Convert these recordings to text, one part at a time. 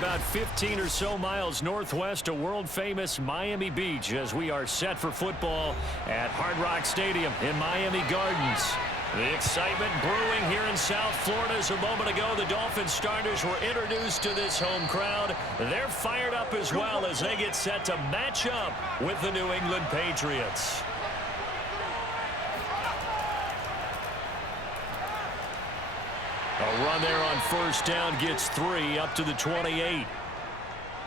about 15 or so miles northwest of world-famous Miami Beach as we are set for football at Hard Rock Stadium in Miami Gardens. The excitement brewing here in South Florida as a moment ago. The Dolphins starters were introduced to this home crowd. They're fired up as well as they get set to match up with the New England Patriots. A run there on first down gets 3 up to the 28.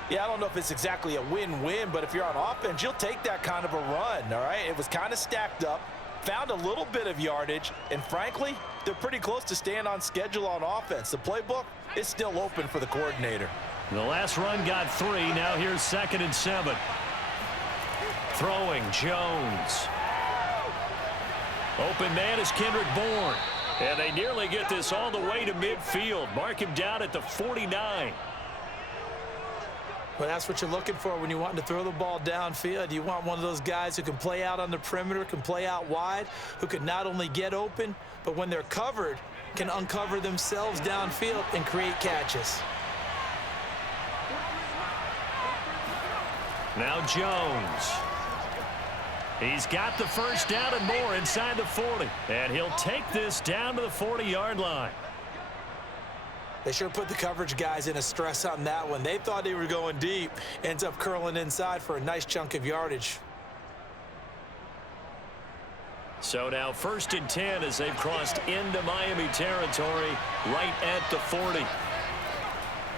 Yeah, I don't know if it's exactly a win-win, but if you're on offense, you'll take that kind of a run, all right? It was kind of stacked up. Found a little bit of yardage, and frankly, they're pretty close to staying on schedule on offense. The playbook is still open for the coordinator. The last run got 3. Now here's 2nd and 7. Throwing, Jones. Open man is Kendrick Bourne. And they nearly get this all the way to midfield. Mark him down at the 49. Well, that's what you're looking for when you want to throw the ball downfield. You want one of those guys who can play out on the perimeter, can play out wide, who can not only get open, but when they're covered, can uncover themselves downfield and create catches. Now Jones. He's got the first down and more inside the 40. And he'll take this down to the 40-yard line. They sure put the coverage guys in a stress on that one. They thought they were going deep. Ends up curling inside for a nice chunk of yardage. So now 1st and 10 as they've crossed into Miami territory right at the 40.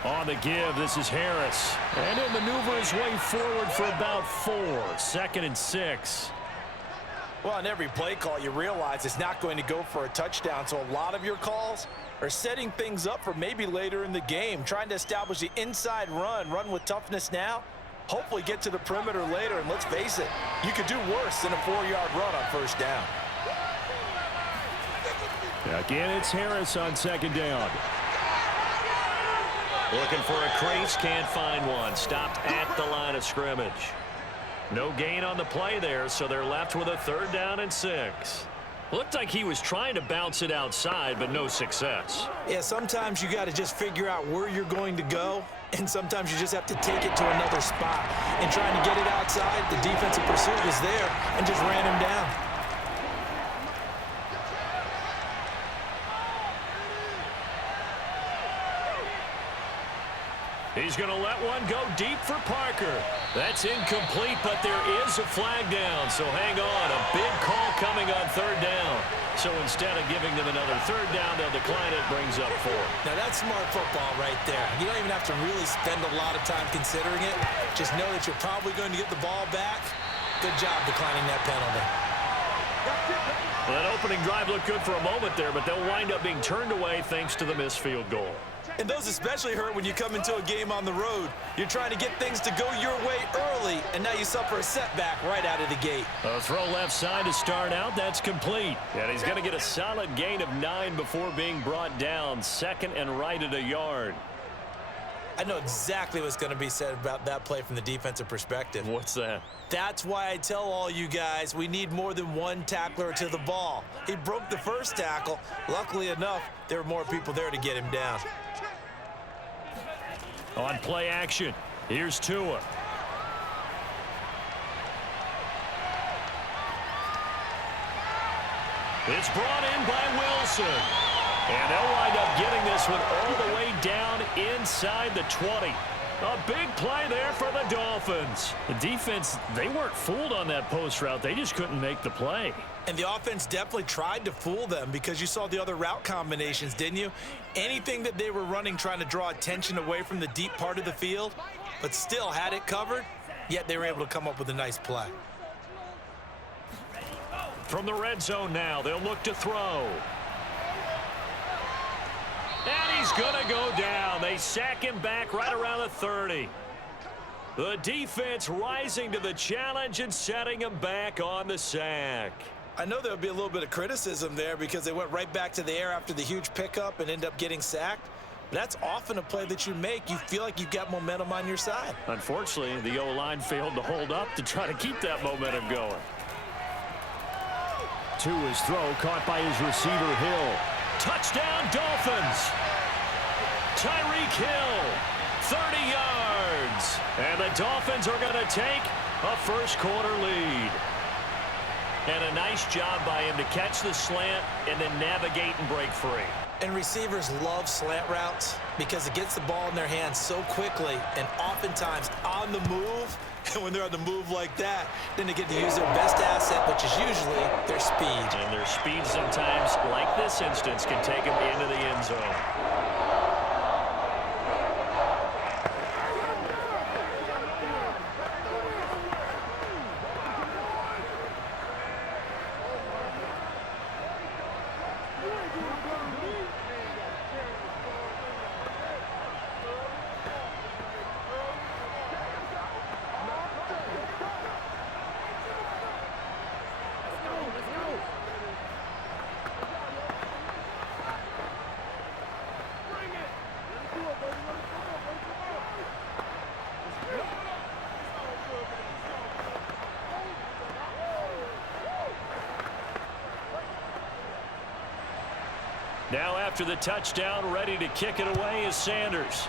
On the give, this is Harris. And he'll maneuver his way forward for about 4. 2nd and 6. Well, on every play call, you realize it's not going to go for a touchdown, so a lot of your calls are setting things up for maybe later in the game, trying to establish the inside run with toughness now, hopefully get to the perimeter later, and let's face it, you could do worse than a 4-yard run on first down. Again, it's Harris on 2nd down. Looking for a crease, can't find one. Stopped at the line of scrimmage. No gain on the play there, so they're left with a 3rd down and 6. Looked like he was trying to bounce it outside, but no success. Yeah, sometimes you got to just figure out where you're going to go, and sometimes you just have to take it to another spot. And trying to get it outside, the defensive pursuit was there and just ran him down. He's going to let one go deep for Parker. That's incomplete, but there is a flag down. So hang on, a big call coming on 3rd down. So instead of giving them another 3rd down, they'll decline it, brings up 4. Now that's smart football right there. You don't even have to really spend a lot of time considering it. Just know that you're probably going to get the ball back. Good job declining that penalty. Well, that opening drive looked good for a moment there, but they'll wind up being turned away thanks to the missed field goal. And those especially hurt when you come into a game on the road. You're trying to get things to go your way early, and now you suffer a setback right out of the gate. A throw left side to start out. That's complete. And he's going to get a solid gain of 9 before being brought down. 2nd and right at a yard. I know exactly what's going to be said about that play from the defensive perspective. What's that? That's why I tell all you guys we need more than one tackler to the ball. He broke the first tackle. Luckily enough, there were more people there to get him down. On play action, here's Tua. It's brought in by Wilson. And they'll wind up getting this one all the way down inside the 20. A big play there for the Dolphins. The defense, they weren't fooled on that post route. They just couldn't make the play. And the offense definitely tried to fool them because you saw the other route combinations, didn't you? Anything that they were running trying to draw attention away from the deep part of the field, but still had it covered, yet they were able to come up with a nice play. From the red zone now, they'll look to throw. And he's going to go down. They sack him back right around the 30. The defense rising to the challenge and setting him back on the sack. I know there'll be a little bit of criticism there because they went right back to the air after the huge pickup and end up getting sacked. But that's often a play that you make. You feel like you've got momentum on your side. Unfortunately, the O-line failed to hold up to try to keep that momentum going. To his throw, caught by his receiver, Hill. Touchdown, Dolphins! Tyreek Hill 30 yards. And the Dolphins are going to take a first-quarter lead. And a nice job by him to catch the slant and then navigate and break free. And receivers love slant routes because it gets the ball in their hands so quickly and oftentimes on the move. And when they're on the move like that, then they get to use their best asset, which is usually their speed. And their speed sometimes, like this instance, can take them into the end zone. Now after the touchdown, ready to kick it away is Sanders.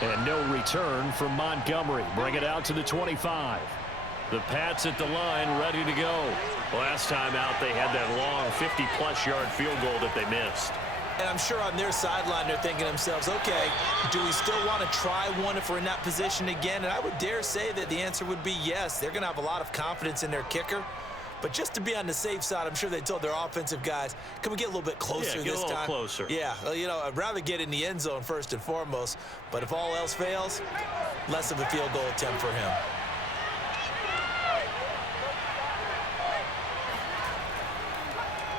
And no return from Montgomery. Bring it out to the 25. The Pats at the line, ready to go. Last time out, they had that long 50-plus yard field goal that they missed. And I'm sure on their sideline, they're thinking to themselves, okay, do we still want to try one if we're in that position again? And I would dare say that the answer would be yes. They're going to have a lot of confidence in their kicker. But just to be on the safe side, I'm sure they told their offensive guys, can we get a little bit closer this time? Yeah, get a little closer. Yeah, well, you know, I'd rather get in the end zone first and foremost. But if all else fails, less of a field goal attempt for him.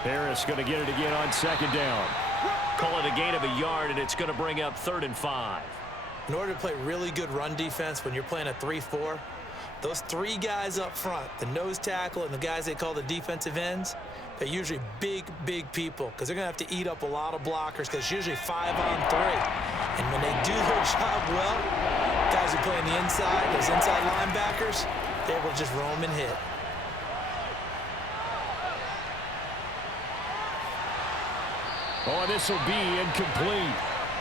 Harris going to get it again on second down. Call it a gain of a yard, and it's going to bring up 3rd and 5. In order to play really good run defense when you're playing a 3-4, those three guys up front, the nose tackle and the guys they call the defensive ends, they're usually big, big people because they're going to have to eat up a lot of blockers because it's usually 5-on-3. And when they do their job well, guys who play on the inside, those inside linebackers, they will just roam and hit. Oh, this will be incomplete.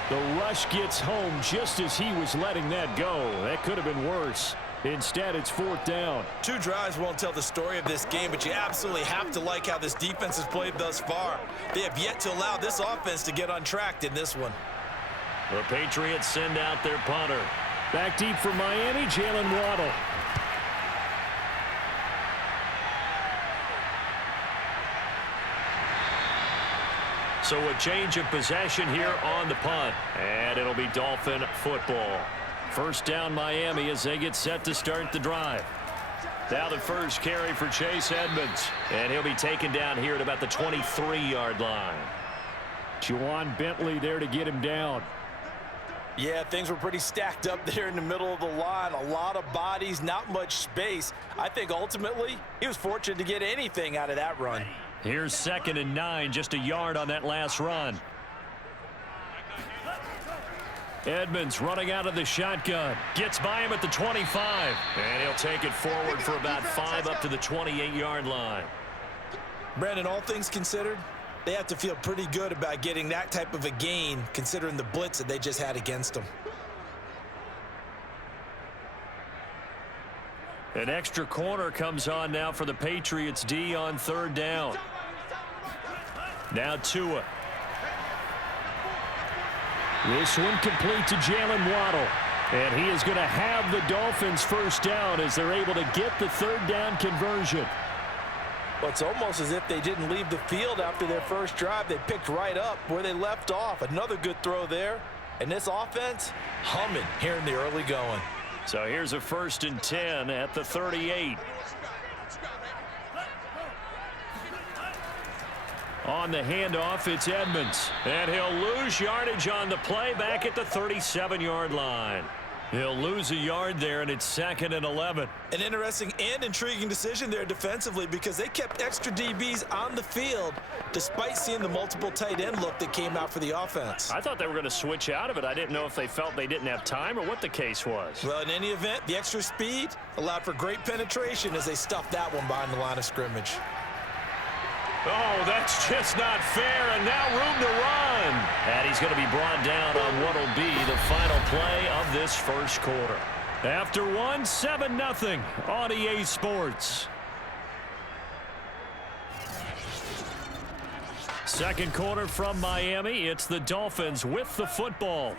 The rush gets home just as he was letting that go. That could have been worse. Instead, it's 4th down. 2 drives won't tell the story of this game, but you absolutely have to like how this defense has played thus far. They have yet to allow this offense to get untracked in this one. The Patriots send out their punter. Back deep for Miami, Jalen Waddle. So a change of possession here on the punt. And it'll be Dolphin football. First down Miami as they get set to start the drive. Now the first carry for Chase Edmonds. And he'll be taken down here at about the 23-yard line. Juwan Bentley there to get him down. Yeah, things were pretty stacked up there in the middle of the line. A lot of bodies, not much space. I think ultimately he was fortunate to get anything out of that run. Here's 2nd and 9, just a yard on that last run. Edmonds running out of the shotgun. Gets by him at the 25. And he'll take it forward for about 5 up to the 28-yard line. Brandon, all things considered, they have to feel pretty good about getting that type of a gain considering the blitz that they just had against them. An extra corner comes on now for the Patriots D on 3rd down. Now Tua. This one complete to Jalen Waddle. And he is going to have the Dolphins first down as they're able to get the 3rd down conversion. Well, it's almost as if they didn't leave the field after their first drive. They picked right up where they left off. Another good throw there. And this offense humming here in the early going. So here's a 1st and 10 at the 38. On the handoff, it's Edmonds. And he'll lose yardage on the play back at the 37-yard line. He'll lose a yard there, and it's 2nd and 11. An interesting and intriguing decision there defensively because they kept extra DBs on the field despite seeing the multiple tight end look that came out for the offense. I thought they were going to switch out of it. I didn't know if they felt they didn't have time or what the case was. Well, in any event, the extra speed allowed for great penetration as they stuffed that one behind the line of scrimmage. Oh, that's just not fair, and now room to run. he's going to be brought down on what will be the final play of this first quarter. After one, 7-0 on EA Sports. Second quarter from Miami. It's the Dolphins with the football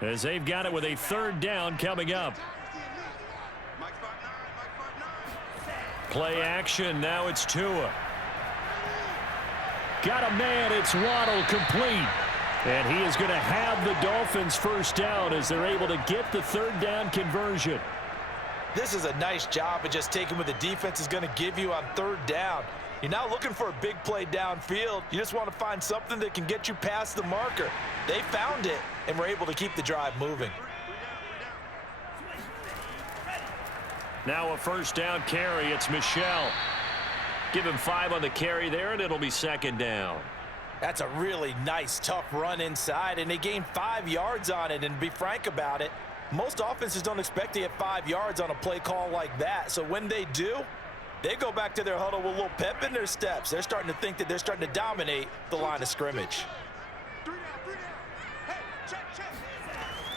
as they've got it with a third down coming up. Play action. Now it's Tua. Got a man. It's Waddle, complete. And he is going to have the Dolphins first down as they're able to get the third down conversion. This is a nice job of just taking what the defense is going to give you on third down. You're not looking for a big play downfield. You just want to find something that can get you past the marker. They found it and were able to keep the drive moving. Now a first down carry. It's Michel. Give him 5 on the carry there, and it'll be second down. That's a really nice, tough run inside, and they gained 5 yards on it. And to be frank about it, most offenses don't expect to get 5 yards on a play call like that. So when they do, they go back to their huddle with a little pep in their steps. They're starting to think that they're starting to dominate the line of scrimmage.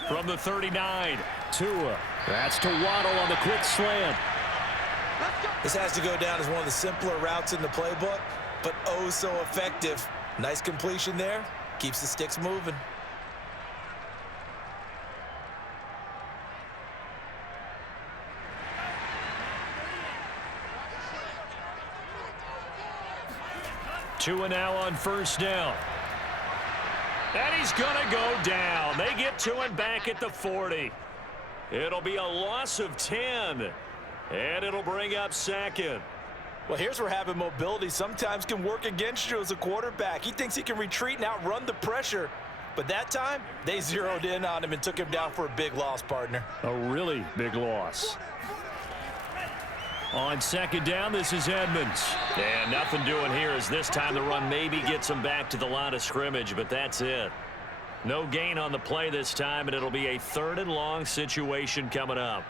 From the 39, Tua. That's to Waddle on the quick slant. This has to go down as one of the simpler routes in the playbook, but oh so effective. Nice completion there. Keeps the sticks moving. Tua now on first down. And he's going to go down. They get to him back at the 40. It'll be a loss of 10. And it'll bring up second. Well, here's where having mobility sometimes can work against you as a quarterback. He thinks he can retreat and outrun the pressure. But that time, they zeroed in on him and took him down for a big loss, partner. A really big loss. On second down, this is Edmonds. And nothing doing here as this time the run maybe gets him back to the line of scrimmage, but that's it. No gain on the play this time, and it'll be a 3rd and long situation coming up.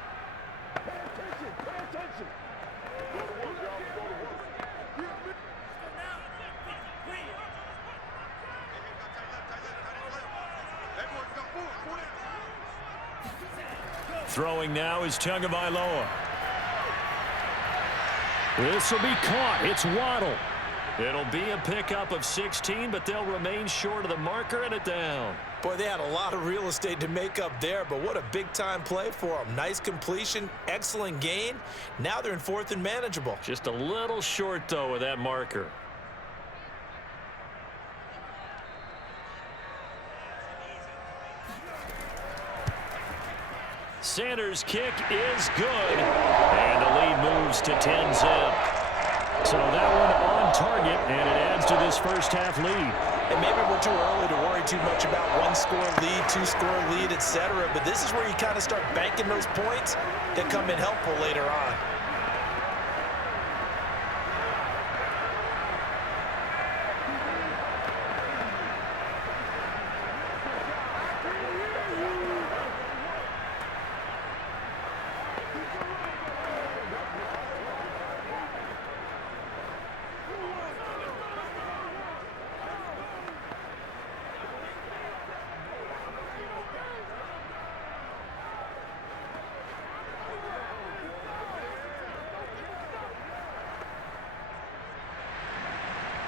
Throwing now is Tagovailoa. This will be caught. It's Waddle. It'll be a pickup of 16, but they'll remain short of the marker and a down. Boy, they had a lot of real estate to make up there, but what a big-time play for them. Nice completion, excellent gain. Now they're in 4th and manageable. Just a little short, though, with that marker. Sanders' kick is good, and the lead moves to 10-zip. So that one on target, and it adds to this first half lead. And maybe we're too early to worry too much about 1-score lead, 2-score lead, etc. But this is where you kind of start banking those points that come in helpful later on.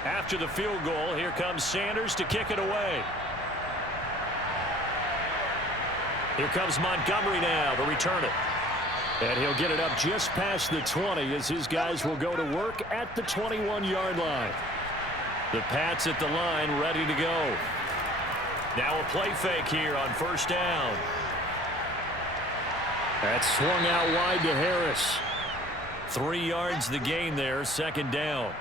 After the field goal, here comes Sanders to kick it away. Here comes Montgomery now to return it. And he'll get it up just past the 20 as his guys will go to work at the 21-yard line. The Pats at the line ready to go. Now a play fake here on first down. That's swung out wide to Harris. 3 yards the gain there, second down.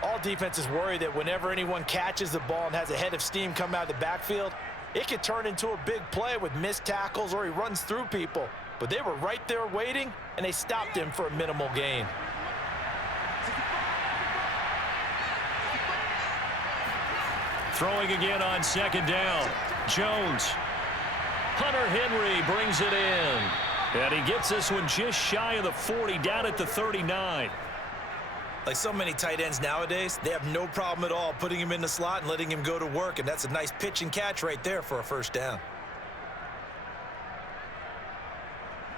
All defenses worry that whenever anyone catches the ball and has a head of steam come out of the backfield, it could turn into a big play with missed tackles or he runs through people. But they were right there waiting, and they stopped him for a minimal gain. Throwing again on second down. Jones. Hunter Henry brings it in. And he gets this one just shy of the 40, down at the 39. Like so many tight ends nowadays, they have no problem at all putting him in the slot and letting him go to work, and that's a nice pitch and catch right there for a first down.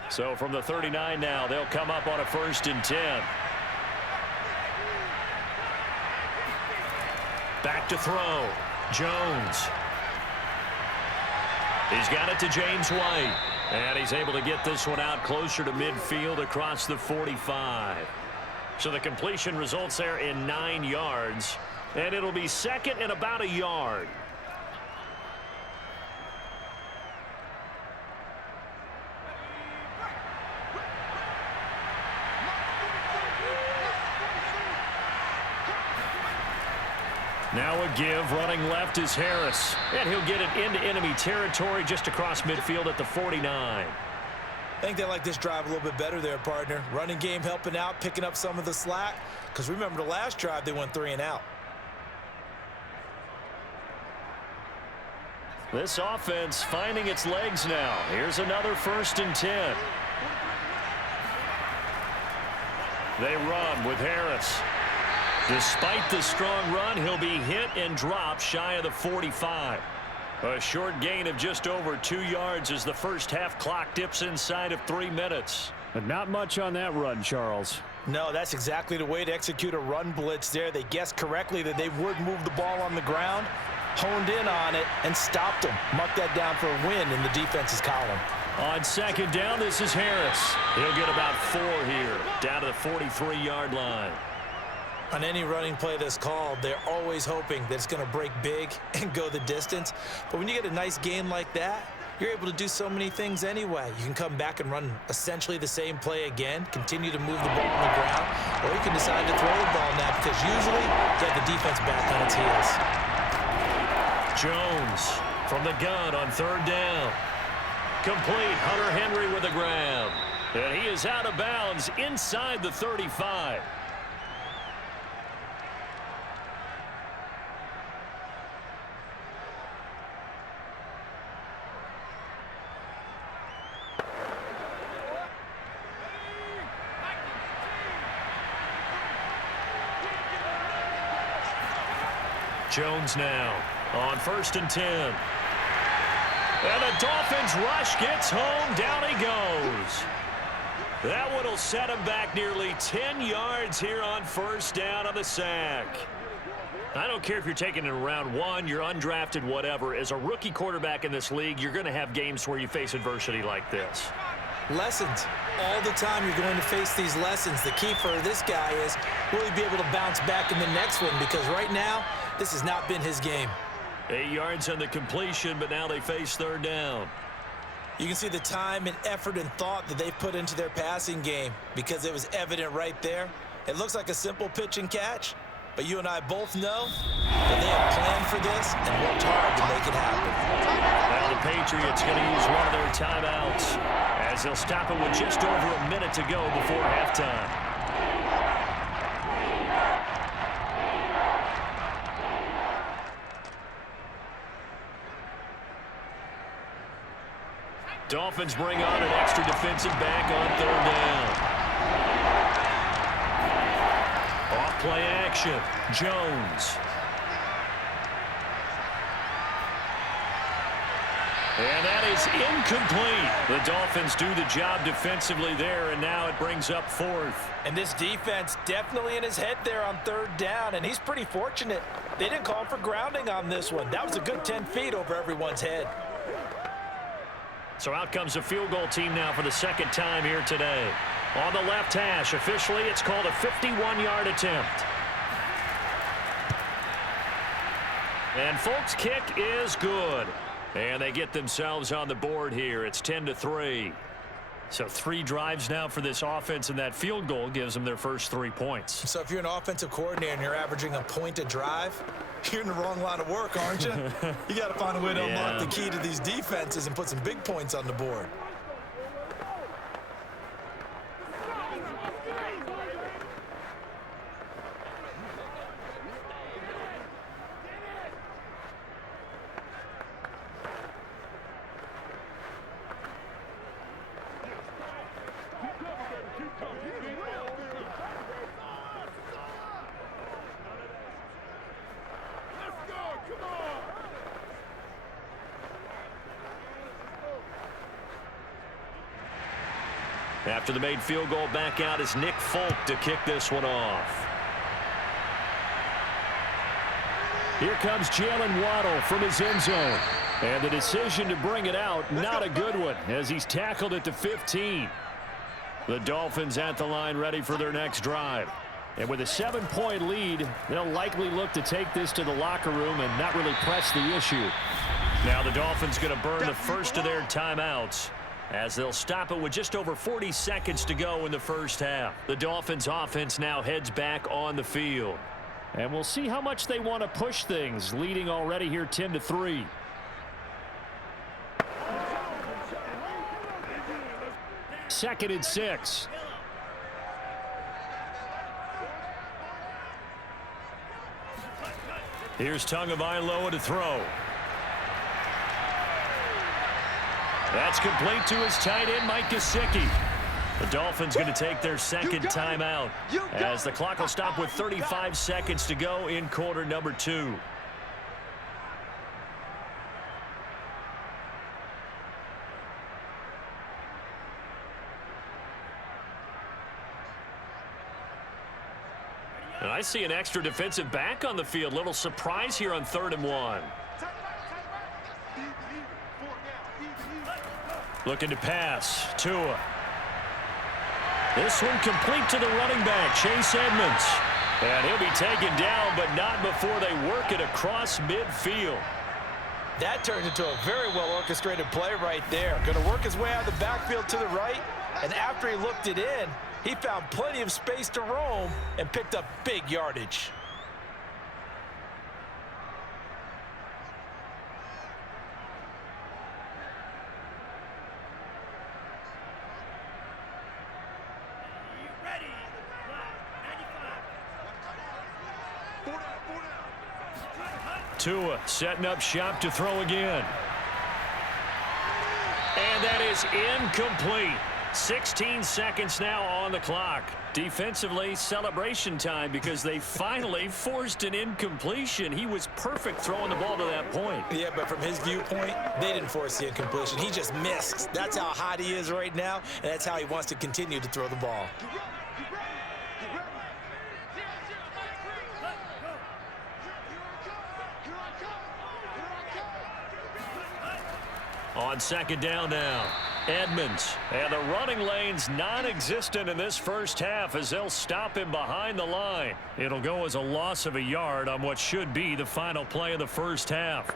So from the 39 now, they'll come up on a 1st and 10. Back to throw. Jones. He's got it to James White. And he's able to get this one out closer to midfield across the 45. So the completion results there in 9 yards. And it'll be 2nd and about a yard. Now a give, running left is Harris. And he'll get it into enemy territory just across midfield at the 49. I think they like this drive a little bit better there, partner. Running game helping out, picking up some of the slack. Because remember the last drive, they went 3 and out. This offense finding its legs now. Here's another 1st and 10. They run with Harris. Despite the strong run, he'll be hit and dropped shy of the 45. A short gain of just over 2 yards as the first half clock dips inside of 3 minutes. But not much on that run, Charles. No, that's exactly the way to execute a run blitz there. They guessed correctly that they would move the ball on the ground, honed in on it, and stopped them. Mark that down for a win in the defense's column. On 2nd down, this is Harris. He'll get about 4 here, down to the 43-yard line. On any running play that's called, they're always hoping that it's going to break big and go the distance. But when you get a nice gain like that, you're able to do so many things anyway. You can come back and run essentially the same play again, continue to move the ball on the ground, or you can decide to throw the ball now because usually you have the defense back on its heels. Jones from the gun on 3rd down. Complete. Hunter Henry with a grab. And he is out of bounds inside the 35. Jones now on 1st and 10. And the Dolphins rush gets home. Down he goes. That one will set him back nearly 10 yards here on 1st down on the sack. I don't care if you're taking it in round 1, you're undrafted, whatever. As a rookie quarterback in this league, you're going to have games where you face adversity like this. Lessons. All the time you're going to face these lessons. The key for this guy is will he be able to bounce back in the next one, because right now this has not been his game. 8 yards on the completion, but now they face 3rd down. You can see the time and effort and thought that they put into their passing game because it was evident right there. It looks like a simple pitch and catch, but you and I both know that they have planned for this and worked hard to make it happen. Well, the Patriots going to use one of their timeouts as they'll stop it with just over a minute to go before halftime. Dolphins bring on an extra defensive back on 3rd down. Off play action. Jones. And that is incomplete. The Dolphins do the job defensively there, and now it brings up 4th. And this defense definitely in his head there on 3rd down, and he's pretty fortunate. They didn't call for grounding on this one. That was a good 10 feet over everyone's head. So out comes a field goal team now for the 2nd time here today. On the left hash, officially it's called a 51-yard attempt. And folks, kick is good. And they get themselves on the board here. It's 10-3. So 3 drives now for this offense, and that field goal gives them their first 3 points. So if you're an offensive coordinator and you're averaging a point a drive, you're in the wrong line of work, aren't you? You got to find a way to unlock the key to these defenses and put some big points on the board. After the made field goal, back out is Nick Folk to kick this one off. Here comes Jalen Waddle from his end zone. And the decision to bring it out, not a good one, as he's tackled at the 15. The Dolphins at the line ready for their next drive. And with a 7-point lead, they'll likely look to take this to the locker room and not really press the issue. Now the Dolphins going to burn the first of their timeouts, as they'll stop it with just over 40 seconds to go in the first half. The Dolphins offense now heads back on the field. And we'll see how much they want to push things, leading already here 10-3. Second and 6. Here's Tagovailoa to throw. That's complete to his tight end, Mike Gesicki. The Dolphins going to take their second timeout as the clock will stop with 35 seconds to go in quarter number 2. And I see an extra defensive back on the field. Little surprise here on 3rd and 1. Looking to pass. Tua. This one complete to the running back, Chase Edmonds. And he'll be taken down, but not before they work it across midfield. That turned into a very well-orchestrated play right there. Going to work his way out of the backfield to the right, and after he looked it in, he found plenty of space to roam and picked up big yardage. Tua setting up shop to throw again. And that is incomplete. 16 seconds now on the clock. Defensively, celebration time because they finally forced an incompletion. He was perfect throwing the ball to that point. Yeah, but from his viewpoint, they didn't force the incompletion. He just missed. That's how hot he is right now, and that's how he wants to continue to throw the ball. On second down now, Edmonds. And the running lane's non-existent in this first half as they'll stop him behind the line. It'll go as a loss of a yard on what should be the final play of the first half.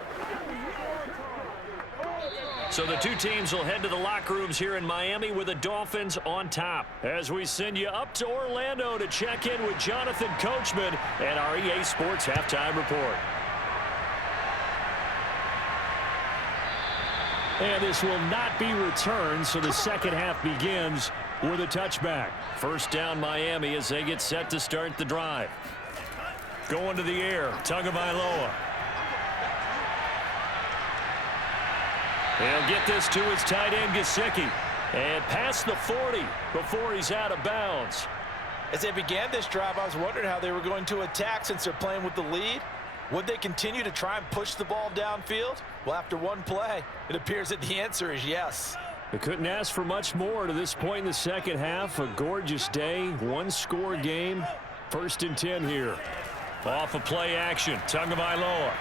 So the two teams will head to the locker rooms here in Miami with the Dolphins on top. As we send you up to Orlando to check in with Jonathan Coachman and our EA Sports Halftime Report. And this will not be returned, so the second half begins with a touchback. First down Miami as they get set to start the drive. Going to the air, Tagovailoa. He'll get this to his tight end, Gesicki. And past the 40 before he's out of bounds. As they began this drive, I was wondering how they were going to attack since they're playing with the lead. Would they continue to try and push the ball downfield? Well, after one play, it appears that the answer is yes. They couldn't ask for much more to this point in the second half. A gorgeous day, one-score game. 1st and 10 here. Off of play action, Tagovailoa.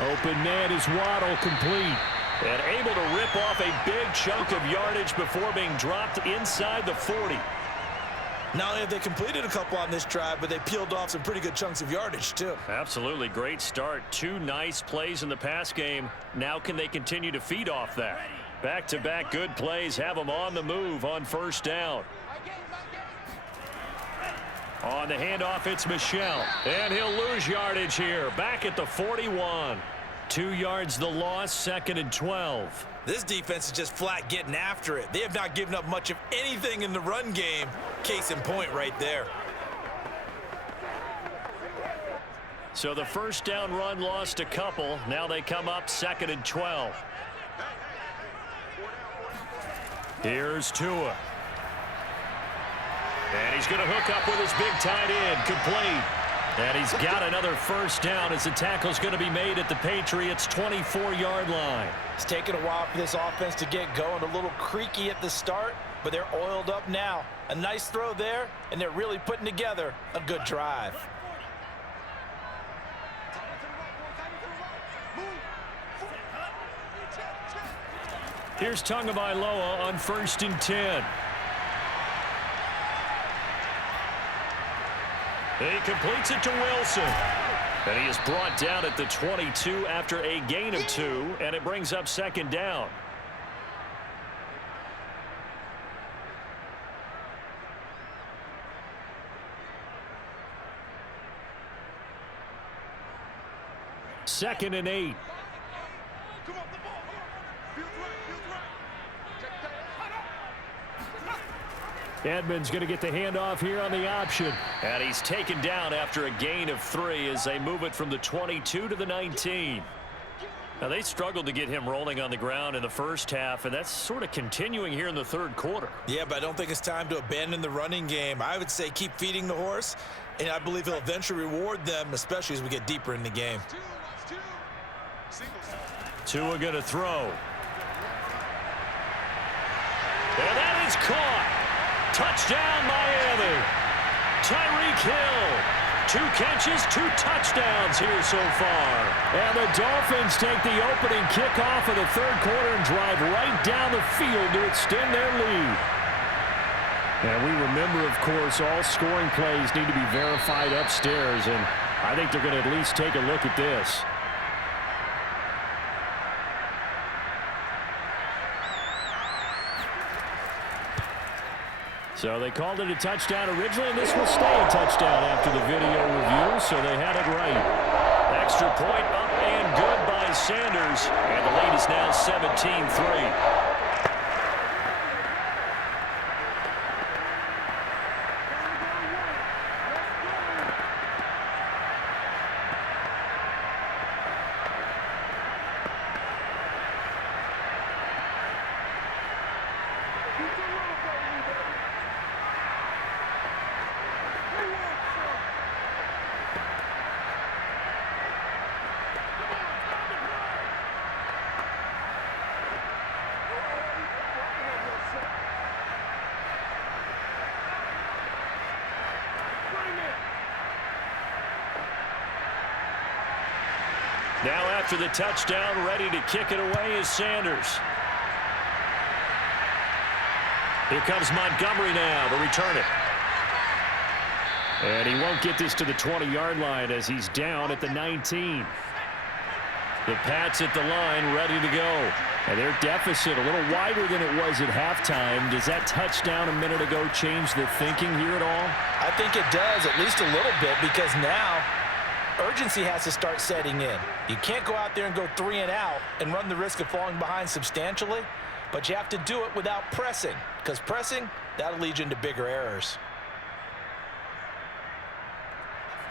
Open man is Waddle, complete. And able to rip off a big chunk of yardage before being dropped inside the 40. Not only have they completed a couple on this drive, but they peeled off some pretty good chunks of yardage, too. Absolutely. Great start. 2 nice plays in the pass game. Now can they continue to feed off that? Back-to-back good plays have them on the move on first down. On the handoff, it's Michel. And he'll lose yardage here. Back at the 41. 2 yards the loss, 2nd and 12. This defense is just flat getting after it. They have not given up much of anything in the run game. Case in point right there. So the first down run lost a couple. Now they come up 2nd and 12. Here's Tua. And he's going to hook up with his big tight end, complete. And he's got another first down as the tackle's going to be made at the Patriots' 24-yard line. It's taken a while for this offense to get going, a little creaky at the start, but they're oiled up now. A nice throw there, and they're really putting together a good drive. Here's Tagovailoa on 1st and 10. He completes it to Wilson. And he is brought down at the 22 after a gain of 2, and it brings up 2nd down. Second and 8. Edmonds going to get the handoff here on the option. And he's taken down after a gain of 3 as they move it from the 22 to the 19. Now, they struggled to get him rolling on the ground in the first half, and that's sort of continuing here in the 3rd quarter. Yeah, but I don't think it's time to abandon the running game. I would say keep feeding the horse, and I believe he'll eventually reward them, especially as we get deeper in the game. Tua going to throw. And that is caught. Touchdown, Miami. Tyreek Hill. 2 catches, 2 touchdowns here so far. And the Dolphins take the opening kickoff of the 3rd quarter and drive right down the field to extend their lead. And we remember, of course, all scoring plays need to be verified upstairs, and I think they're going to at least take a look at this. So they called it a touchdown originally, and this will stay a touchdown after the video review, so they had it right. Extra point up and good by Sanders, and the lead is now 17-3. Now after the touchdown, ready to kick it away is Sanders. Here comes Montgomery now to return it. And he won't get this to the 20-yard line as he's down at the 19. The Pats at the line ready to go. And their deficit a little wider than it was at halftime. Does that touchdown a minute ago change the thinking here at all? I think it does, at least a little bit, because now urgency has to start setting in. You can't go out there and go 3 and out and run the risk of falling behind substantially, but you have to do it without pressing, because pressing, that'll lead you into bigger errors.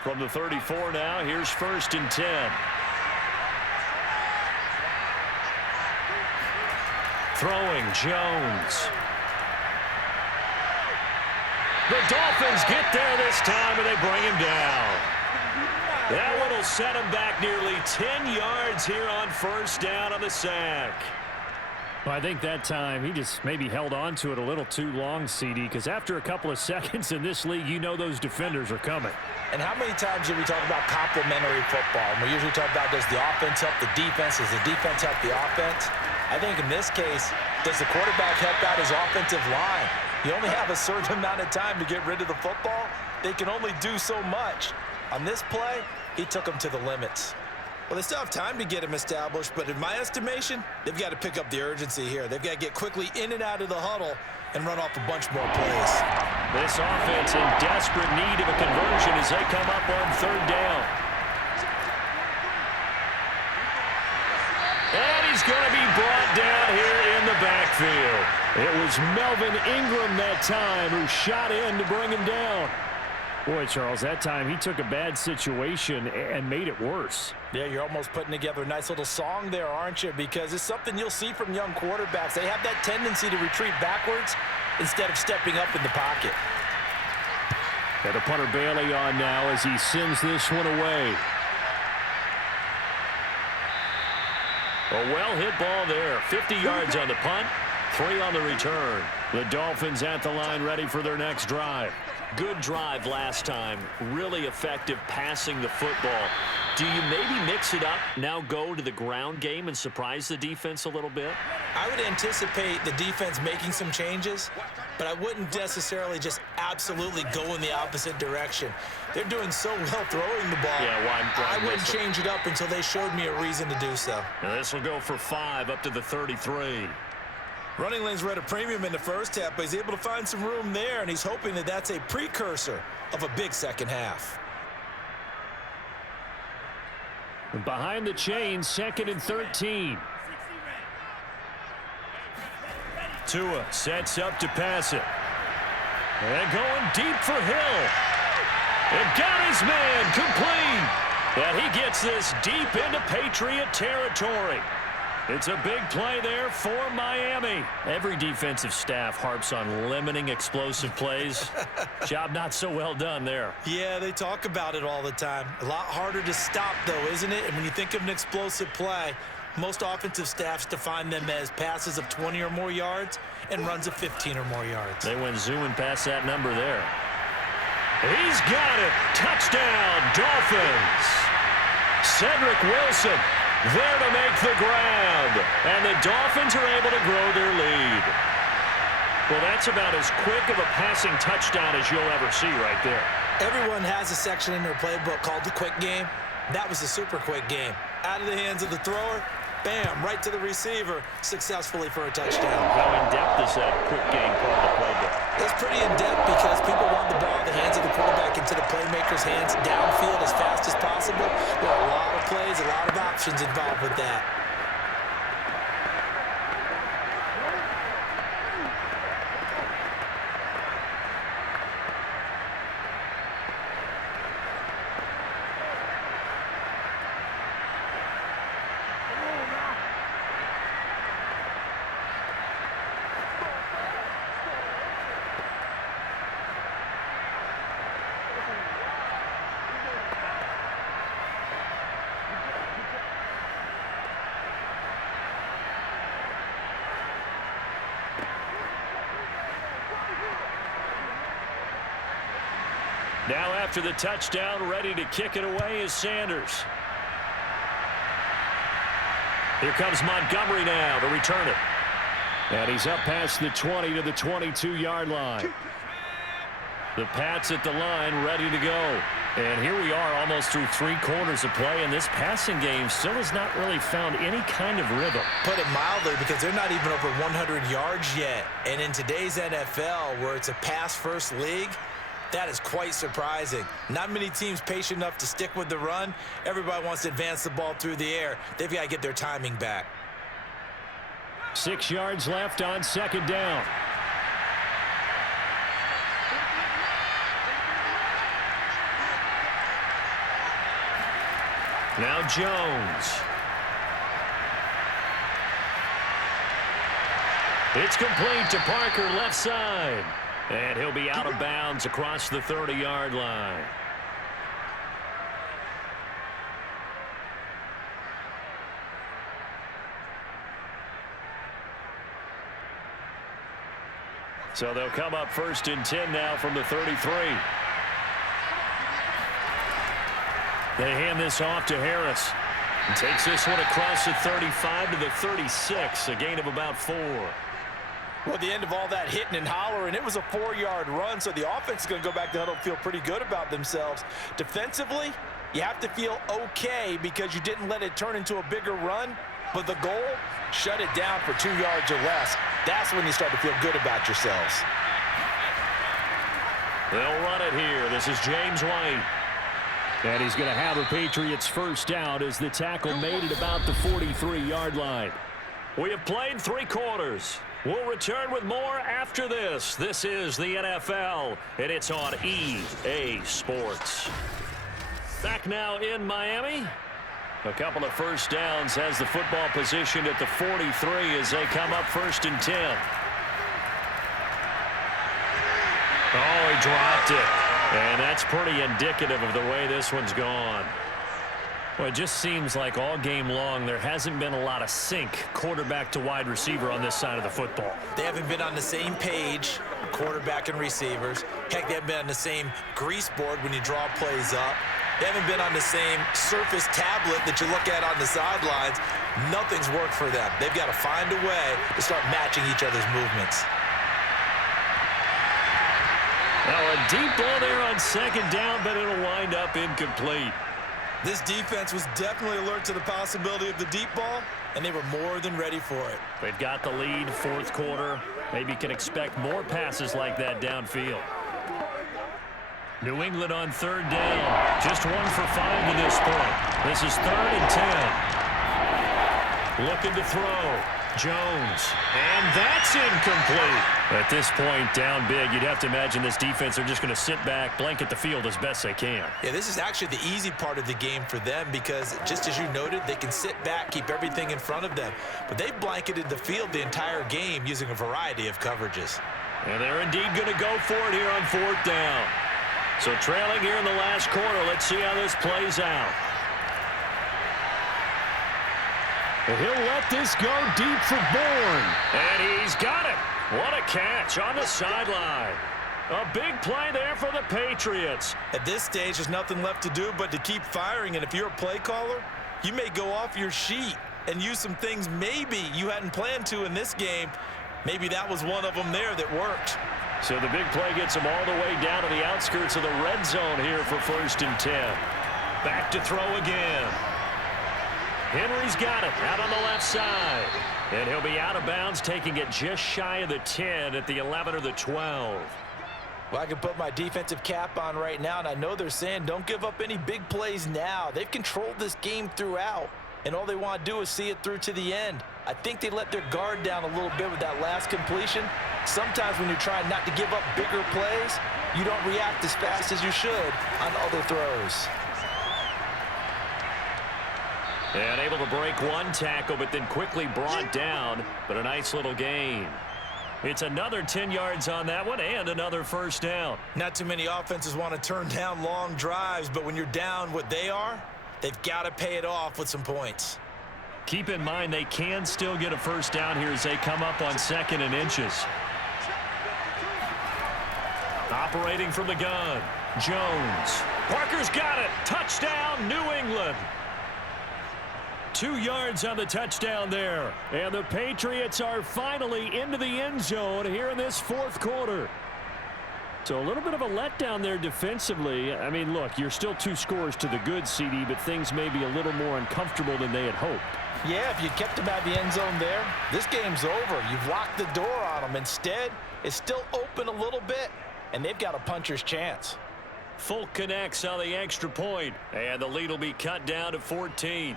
From the 34 now, here's 1st and 10. Throwing, Jones. The Dolphins get there this time, and they bring him down. That one will set him back nearly 10 yards here on 1st down on the sack. Well, I think that time he just maybe held on to it a little too long, CD, because after a couple of seconds in this league, you know those defenders are coming. And how many times do we talk about complementary football? And we usually talk about, does the offense help the defense? Does the defense help the offense? I think in this case, does the quarterback help out his offensive line? You only have a certain amount of time to get rid of the football. They can only do so much. On this play, he took them to the limits. Well, they still have time to get him established, but in my estimation, they've got to pick up the urgency here. They've got to get quickly in and out of the huddle and run off a bunch more plays. This offense in desperate need of a conversion as they come up on 3rd down. And he's going to be brought down here in the backfield. It was Melvin Ingram that time who shot in to bring him down. Boy, Charles, that time he took a bad situation and made it worse. Yeah, you're almost putting together a nice little song there, aren't you? Because it's something you'll see from young quarterbacks. They have that tendency to retreat backwards instead of stepping up in the pocket. And the punter Bailey on now as he sends this one away. A well-hit ball there. 50 yards on the punt, 3 on the return. The Dolphins at the line ready for their next drive. Good drive last time. Really effective passing the football. Do you maybe mix it up, now go to the ground game and surprise the defense a little bit? I would anticipate the defense making some changes, but I wouldn't necessarily just absolutely go in the opposite direction. They're doing so well throwing the ball. Yeah, why I wouldn't change it up until they showed me a reason to do so. And this will go for 5 up to the 33. Running lanes were at a premium in the first half, but he's able to find some room there, and he's hoping that that's a precursor of a big second half. Behind the chains, 2nd and 13. Tua sets up to pass it. And going deep for Hill. It got his man complete. And he gets this deep into Patriot territory. It's a big play there for Miami. Every defensive staff harps on limiting explosive plays. Job not so well done there. Yeah, they talk about it all the time. A lot harder to stop, though, isn't it? And when you think of an explosive play, most offensive staffs define them as passes of 20 or more yards and runs of 15 or more yards. They went zooming past that number there. He's got it. Touchdown, Dolphins. Cedric Wilson there to make the grab. And the Dolphins are able to grow their lead. Well, that's about as quick of a passing touchdown as you'll ever see right there. Everyone has a section in their playbook called the quick game. That was a super quick game. Out of the hands of the thrower, bam, right to the receiver, successfully for a touchdown. How in-depth is that quick game part of the playbook? It's pretty in-depth because people want the ball in the hands of the quarterback into the playmaker's hands downfield as fast as possible. There are a lot of plays, a lot of options involved with that. Now after the touchdown, ready to kick it away is Sanders. Here comes Montgomery now to return it. And he's up past the 20 to the 22-yard line. The Pats at the line ready to go. And here we are almost through 3 quarters of play, and this passing game still has not really found any kind of rhythm. Put it mildly, because they're not even over 100 yards yet. And in today's NFL, where it's a pass-first league, that is quite surprising. Not many teams patient enough to stick with the run. Everybody wants to advance the ball through the air. They've got to get their timing back. 6 yards left on 2nd down. Now Jones. It's complete to Parker, left side. And he'll be out of bounds across the 30-yard line. So they'll come up 1st and 10 now from the 33. They hand this off to Harris. And takes this one across the 35 to the 36, a gain of about 4. Well, at the end of all that hitting and hollering, it was a 4-yard run, so the offense is going to go back to the huddle and feel pretty good about themselves. Defensively, you have to feel okay because you didn't let it turn into a bigger run, but the goal, shut it down for 2 yards or less. That's when you start to feel good about yourselves. They'll run it here. This is James White. And he's going to have a Patriots first down as the tackle made at about the 43-yard line. We have played 3 quarters. We'll return with more after this. This is the NFL, and it's on EA Sports. Back now in Miami. A couple of first downs has the football positioned at the 43 as they come up 1st and 10. Oh, he dropped it. And that's pretty indicative of the way this one's gone. Well, it just seems like all game long there hasn't been a lot of sync quarterback to wide receiver on this side of the football. They haven't been on the same page, quarterback and receivers. Heck, they haven't been on the same grease board when you draw plays up. They haven't been on the same surface tablet that you look at on the sidelines. Nothing's worked for them. They've got to find a way to start matching each other's movements. Now a deep ball there on second down, but it'll wind up incomplete. This defense was definitely alert to the possibility of the deep ball, and they were more than ready for it. They've got the lead, fourth quarter. Maybe can expect more passes like that downfield. New England on third down. Just 1 for 5 to this point. This is 3rd and 10. Looking to throw. Jones. And that's incomplete. At this point, down big, you'd have to imagine this defense are just going to sit back, blanket the field as best they can. Yeah, this is actually the easy part of the game for them because, just as you noted, they can sit back, keep everything in front of them. But they've blanketed the field the entire game using a variety of coverages. And they're indeed going to go for it here on 4th down. So trailing here in the last quarter, let's see how this plays out. And he'll let this go deep for Bourne. And he's got it. What a catch on the sideline. A big play there for the Patriots. At this stage, there's nothing left to do but to keep firing. And if you're a play caller, you may go off your sheet and use some things maybe you hadn't planned to in this game. Maybe that was one of them there that worked. So the big play gets them all the way down to the outskirts of the red zone here for 1st and 10. Back to throw again. Henry's got it out on the left side. And he'll be out of bounds, taking it just shy of the 10 at the 11 or the 12. Well, I can put my defensive cap on right now, and I know they're saying don't give up any big plays now. They've controlled this game throughout, and all they want to do is see it through to the end. I think they let their guard down a little bit with that last completion. Sometimes when you're trying not to give up bigger plays, you don't react as fast as you should on other throws. And able to break one tackle, but then quickly brought down. But a nice little gain. It's another 10 yards on that one and another 1st down. Not too many offenses want to turn down long drives, but when you're down what they are, they've got to pay it off with some points. Keep in mind they can still get a 1st down here as they come up on 2nd and inches. Operating from the gun. Jones. Parker's got it. Touchdown, New England. 2 yards on the touchdown there. And the Patriots are finally into the end zone here in this 4th quarter. So a little bit of a letdown there defensively. I mean, look, you're still 2 scores to the good, CD, but things may be a little more uncomfortable than they had hoped. Yeah, if you kept them out of the end zone there, this game's over. You've locked the door on them. Instead, it's still open a little bit, and they've got a puncher's chance. Folk connects on the extra point, and the lead will be cut down to 14.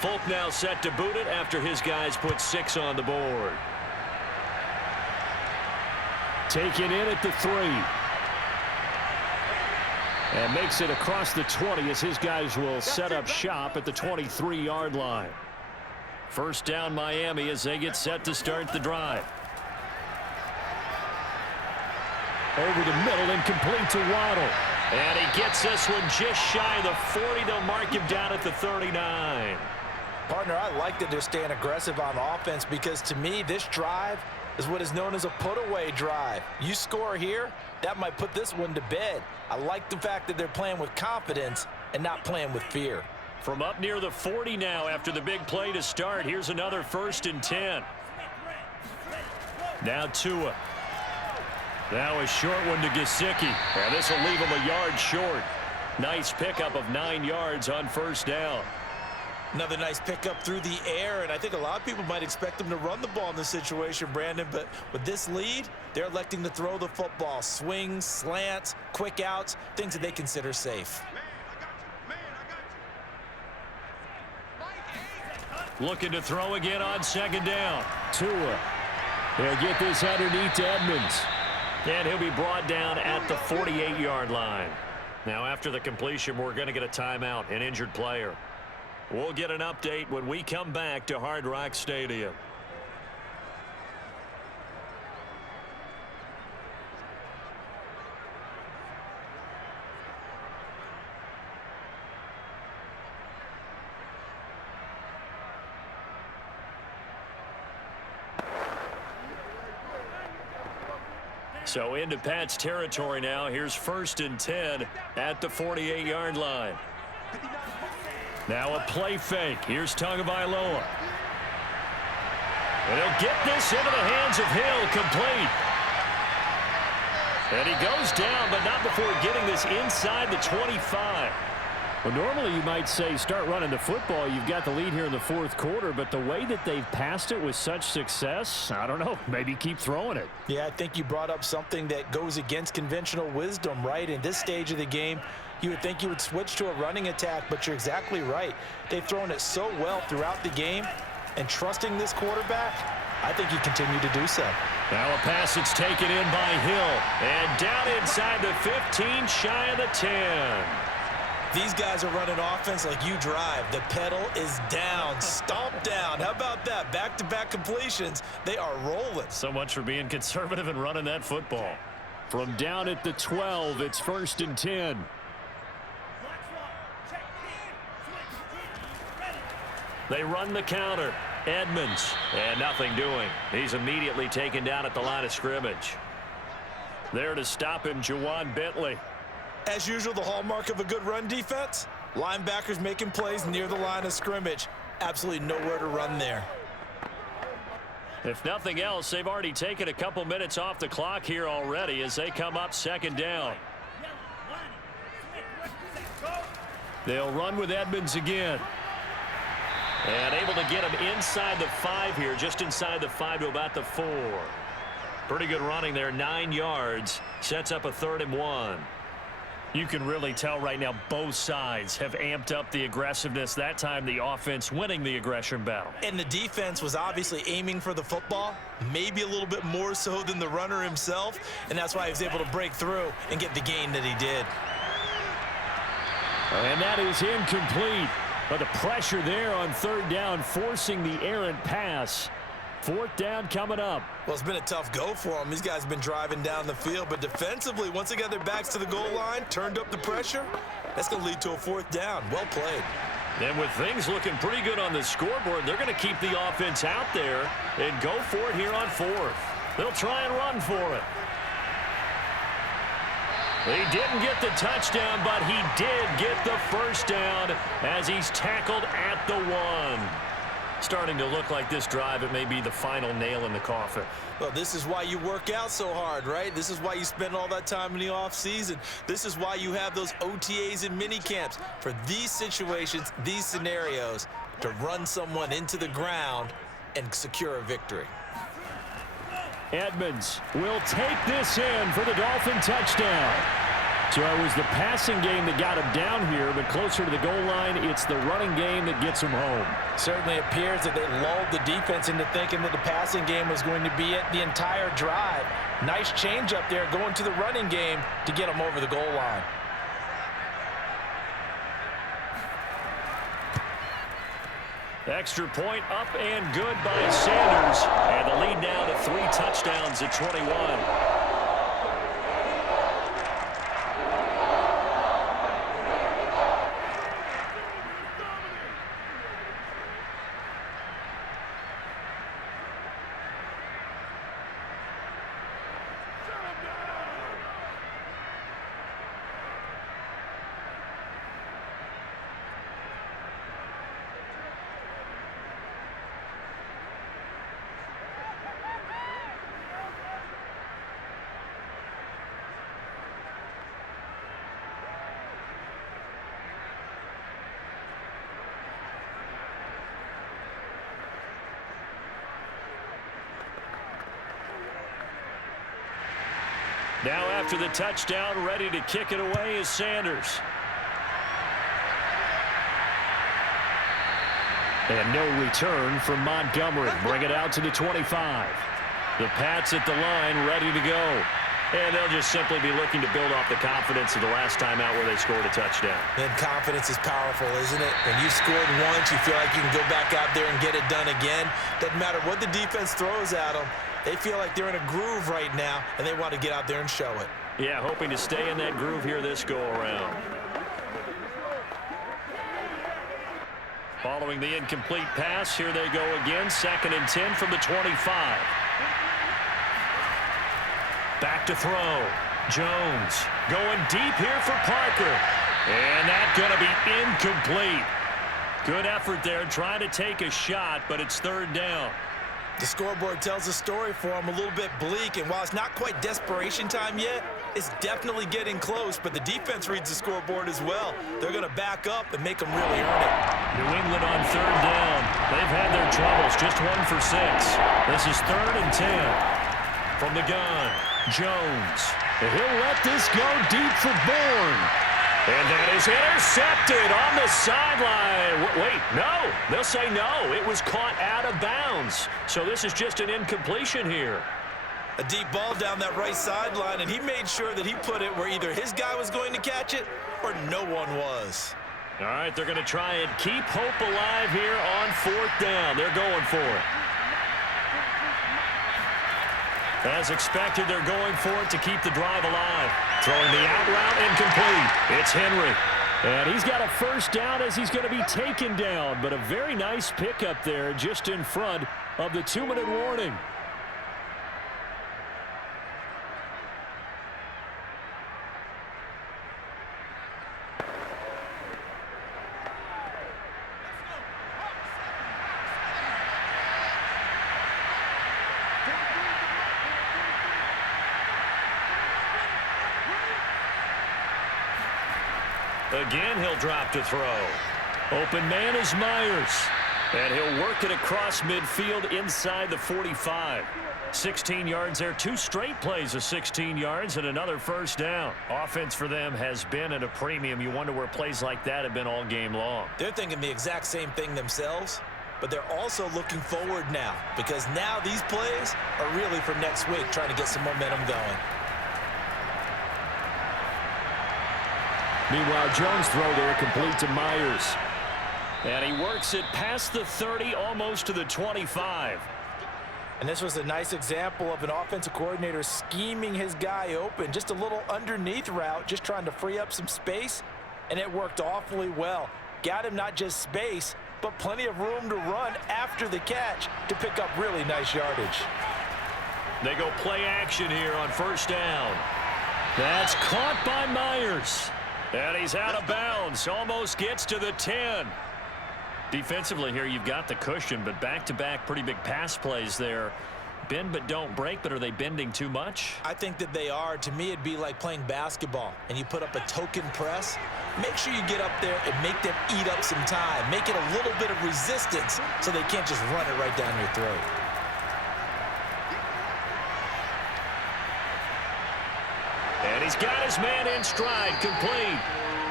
Folk now set to boot it after his guys put 6 on the board. Taken in at the 3. And makes it across the 20 as his guys will set up shop at the 23-yard line. 1st down Miami as they get set to start the drive. Over the middle and complete to Waddle. And he gets this one just shy of the 40. They'll mark him down at the 39. Partner, I like that they're staying aggressive on offense because to me, this drive is what is known as a put-away drive. You score here, that might put this one to bed. I like the fact that they're playing with confidence and not playing with fear. From up near the 40 now after the big play to start, here's another 1st and 10. Now Tua. Now a short one to Gesicki. And this will leave him a yard short. Nice pickup of 9 yards on 1st down. Another nice pickup through the air, and I think a lot of people might expect them to run the ball in this situation, Brandon, but with this lead, they're electing to throw the football. Swings, slants, quick outs, things that they consider safe. Looking to throw again on second down. Tua. They'll get this underneath to Edmonds. And he'll be brought down at the 48-yard line. Now, after the completion, we're going to get a timeout, an injured player. We'll get an update when we come back to Hard Rock Stadium. So into Pat's territory now. Here's 1st and 10 at the 48-yard line. Now a play fake. Here's Tagovailoa. And he'll get this into the hands of Hill, complete. And he goes down, but not before getting this inside the 25. Well, normally you might say start running the football. You've got the lead here in the 4th quarter, but the way that they've passed it with such success, I don't know, maybe keep throwing it. Yeah, I think you brought up something that goes against conventional wisdom, right? In this stage of the game, you would think you would switch to a running attack, but you're exactly right. They've thrown it so well throughout the game, and trusting this quarterback, I think you continue to do so. Now a pass that's taken in by Hill, and down inside the 15, shy of the 10. These guys are running offense like you drive. The pedal is down, stomp down. How about that? Back-to-back completions. They are rolling. So much for being conservative and running that football. From down at the 12, it's 1st and 10. They run the counter. Edmonds, and nothing doing. He's immediately taken down at the line of scrimmage. There to stop him, Juwan Bentley. As usual, the hallmark of a good run defense, linebackers making plays near the line of scrimmage. Absolutely nowhere to run there. If nothing else, they've already taken a couple minutes off the clock here already as they come up 2nd down. They'll run with Edmonds again. And able to get him inside the 5 here, just inside the 5 to about the 4. Pretty good running there, 9 yards. Sets up a 3rd and 1. You can really tell right now both sides have amped up the aggressiveness. That time the offense winning the aggression battle. And the defense was obviously aiming for the football, maybe a little bit more so than the runner himself, and that's why he was able to break through and get the gain that he did. And that is incomplete. But the pressure there on 3rd down, forcing the errant pass. 4th down coming up. Well, it's been a tough go for them. These guys have been driving down the field, but defensively, once they got their backs to the goal line, turned up the pressure, that's going to lead to a 4th down. Well played. And with things looking pretty good on the scoreboard, they're going to keep the offense out there and go for it here on 4th. They'll try and run for it. He didn't get the touchdown, but he did get the 1st down as he's tackled at the 1. Starting to look like this drive, it may be the final nail in the coffin. Well, this is why you work out so hard, right? This is why you spend all that time in the offseason. This is why you have those OTAs and mini camps for these situations, these scenarios, to run someone into the ground and secure a victory. Edmonds will take this in for the Dolphin touchdown. So it was the passing game that got him down here, but closer to the goal line, it's the running game that gets him home. Certainly appears that they lulled the defense into thinking that the passing game was going to be it the entire drive. Nice change up there going to the running game to get them over the goal line. Extra point up and good by Sanders. And the lead now to 3 touchdowns at 21. Now after the touchdown, ready to kick it away is Sanders. And no return from Montgomery. Bring it out to the 25. The Pats at the line, ready to go. And they'll just simply be looking to build off the confidence of the last time out where they scored a touchdown. Then confidence is powerful, isn't it? When you scored once, you feel like you can go back out there and get it done again. Doesn't matter what the defense throws at them. They feel like they're in a groove right now, and they want to get out there and show it. Yeah, hoping to stay in that groove here this go-around. Following the incomplete pass, here they go again. 2nd and 10 from the 25. Back to throw. Jones going deep here for Parker. And that's going to be incomplete. Good effort there trying to take a shot, but it's 3rd down. The scoreboard tells a story for them, a little bit bleak, and while it's not quite desperation time yet, it's definitely getting close, but the defense reads the scoreboard as well. They're going to back up and make them really earn it. New England on 3rd down. They've had their troubles, just 1 for 6. This is 3rd and 10. From the gun, Jones. He'll let this go deep for Bourne. And that is intercepted on the sideline. Wait, no. They'll say no. It was caught out of bounds. So this is just an incompletion here. A deep ball down that right sideline, and he made sure that he put it where either his guy was going to catch it or no one was. All right, they're going to try and keep hope alive here on 4th down. They're going for it. As expected, they're going for it to keep the drive alive. Throwing the out route, incomplete. It's Henry. And he's got a 1st down as he's going to be taken down. But a very nice pickup there just in front of the 2-minute warning. Again, he'll drop to throw. Open man is Myers. And he'll work it across midfield inside the 45. 16 yards there. 2 straight plays of 16 yards and another 1st down. Offense for them has been at a premium. You wonder where plays like that have been all game long. They're thinking the exact same thing themselves, but they're also looking forward now because now these plays are really for next week, trying to get some momentum going. Meanwhile, Jones' throw there complete to Myers. And he works it past the 30, almost to the 25. And this was a nice example of an offensive coordinator scheming his guy open. Just a little underneath route, just trying to free up some space, and it worked awfully well. Got him not just space, but plenty of room to run after the catch to pick up really nice yardage. They go play action here on 1st down. That's caught by Myers. And he's out of bounds. Almost gets to the 10. Defensively here, you've got the cushion, but back-to-back pretty big pass plays there. Bend but don't break, but are they bending too much? I think that they are. To me, it'd be like playing basketball, and you put up a token press. Make sure you get up there and make them eat up some time. Make it a little bit of resistance so they can't just run it right down your throat. And he's got his man in stride, complete.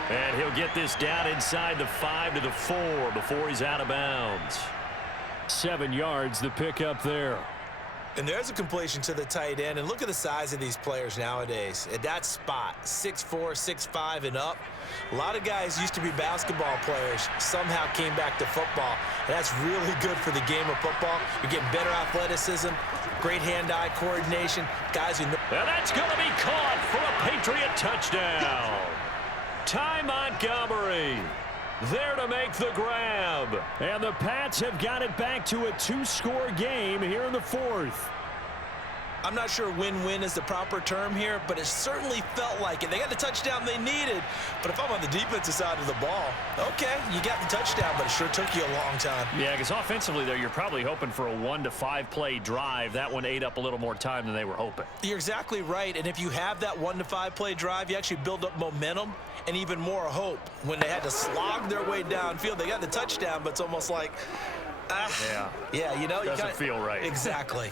And he'll get this down inside the 5 to the 4 before he's out of bounds. 7 yards, the pickup there. And there's a completion to the tight end. And look at the size of these players nowadays. At that spot, 6'4", 6'5", and up. A lot of guys used to be basketball players, somehow came back to football. And that's really good for the game of football. You're getting better athleticism, great hand-eye coordination. Guys who know. And that's going to be caught for a Patriot touchdown. Ty Montgomery there to make the grab. And the Pats have got it back to a 2-score game here in the 4th. I'm not sure win-win is the proper term here, but it certainly felt like it. They got the touchdown they needed, but if I'm on the defensive side of the ball, okay, you got the touchdown, but it sure took you a long time. Yeah, because offensively there, you're probably hoping for a 1 to 5 play drive. That one ate up a little more time than they were hoping. You're exactly right, and if you have that 1 to 5 play drive, you actually build up momentum and even more hope. When they had to slog their way downfield, they got the touchdown, but it's almost like, yeah, you know, doesn't feel right. Exactly.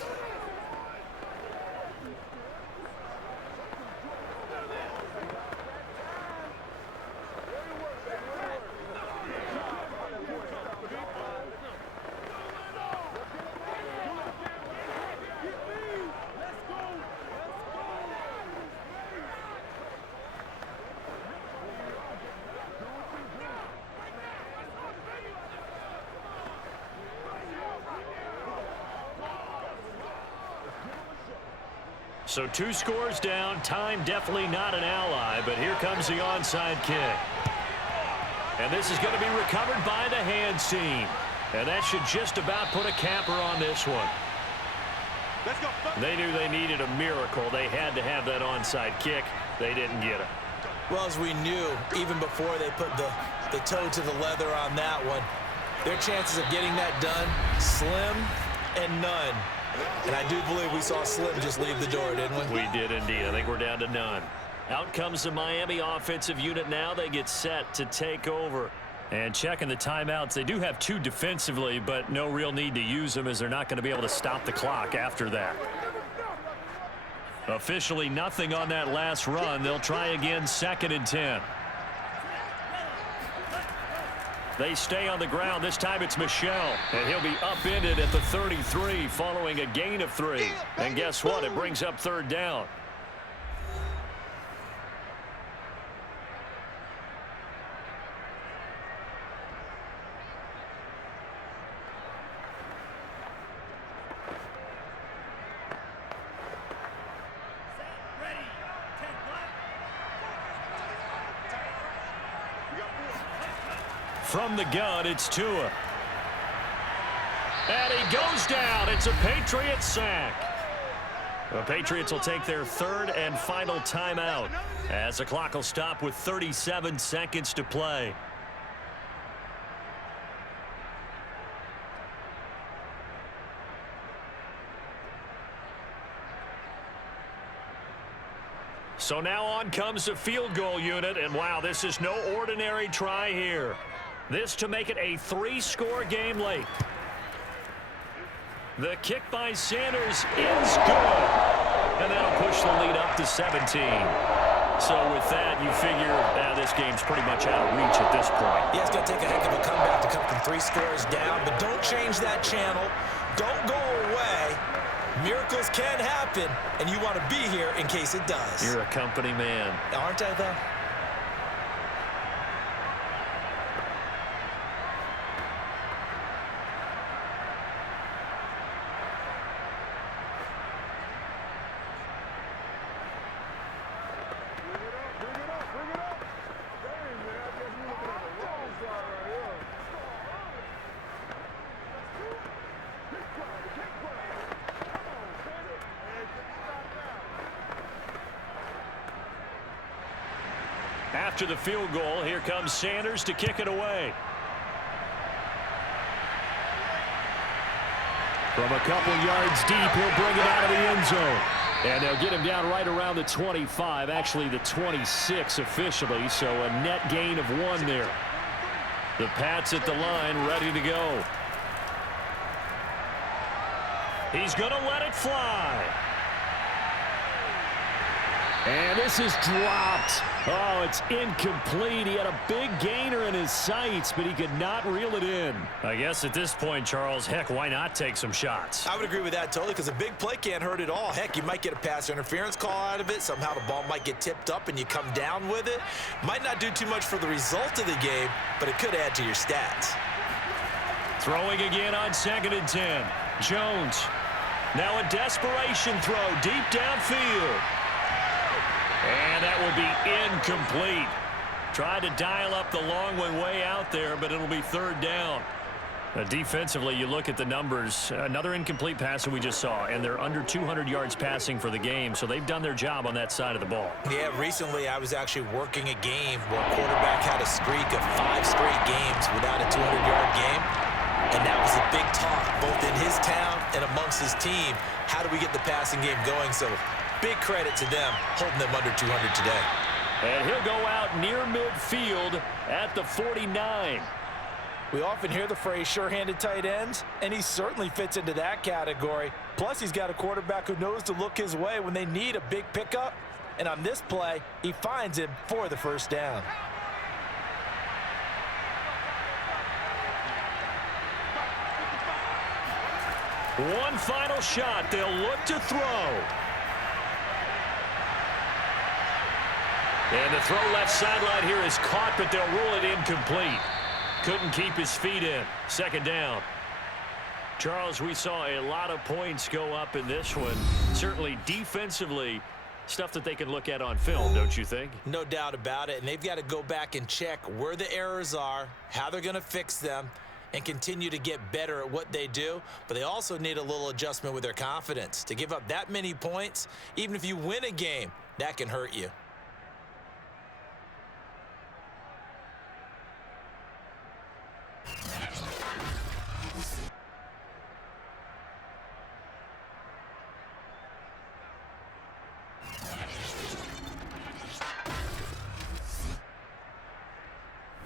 So 2 scores down. Time definitely not an ally, but here comes the onside kick. And this is going to be recovered by the hands team. And that should just about put a capper on this one. They knew they needed a miracle. They had to have that onside kick. They didn't get it. Well, as we knew, even before they put the toe to the leather on that one, their chances of getting that done, slim and none. And I do believe we saw Slim just leave the door, didn't we? We did indeed. I think we're down to none. Out comes the Miami offensive unit now. They get set to take over. And checking the timeouts, they do have 2 defensively, but no real need to use them as they're not going to be able to stop the clock after that. Officially nothing on that last run. They'll try again, 2nd and 10. They stay on the ground. This time it's Michel, and he'll be upended at the 33 following a gain of 3. And guess what? It brings up 3rd down. From the gun, it's Tua. And he goes down. It's a Patriots sack. The Patriots will take their 3rd and final timeout as the clock will stop with 37 seconds to play. So now on comes the field goal unit, and wow, this is no ordinary try here. This to make it a 3-score game late. The kick by Sanders is good. And that'll push the lead up to 17. So with that, you figure this game's pretty much out of reach at this point. Yeah, it's going to take a heck of a comeback to come from 3 scores down, but don't change that channel. Don't go away. Miracles can happen, and you want to be here in case it does. You're a company man. Aren't I, though? After the field goal, here comes Sanders to kick it away. From a couple yards deep, he'll bring it out of the end zone. And they'll get him down right around the 25, actually the 26 officially, so a net gain of 1 there. The Pats at the line, ready to go. He's going to let it fly. And this is dropped. Oh, it's incomplete. He had a big gainer in his sights, but he could not reel it in. I guess at this point, Charles, heck, why not take some shots? I would agree with that totally, because a big play can't hurt at all. Heck, you might get a pass interference call out of it. Somehow the ball might get tipped up and you come down with it. Might not do too much for the result of the game, but it could add to your stats. Throwing again on 2nd and 10. Jones. Now a desperation throw deep downfield. And that will be incomplete. Tried to dial up the long one way out there, but it'll be 3rd down. Defensively, you look at the numbers. Another incomplete pass that we just saw, and they're under 200 yards passing for the game, so they've done their job on that side of the ball. Yeah, recently I was actually working a game where a quarterback had a streak of 5 straight games without a 200-yard game. And that was a big talk, both in his town and amongst his team. How do we get the passing game going? So big credit to them holding them under 200 today. And he'll go out near midfield at the 49. We often hear the phrase sure-handed tight ends, and he certainly fits into that category. Plus, he's got a quarterback who knows to look his way when they need a big pickup. And on this play, he finds him for the 1st down. One final shot. They'll look to throw. And the throw left sideline here is caught, but they'll rule it incomplete. Couldn't keep his feet in. 2nd down. Charles, we saw a lot of points go up in this one. Certainly defensively, stuff that they can look at on film, don't you think? No doubt about it, and they've got to go back and check where the errors are, how they're going to fix them, and continue to get better at what they do. But they also need a little adjustment with their confidence. To give up that many points, even if you win a game, that can hurt you.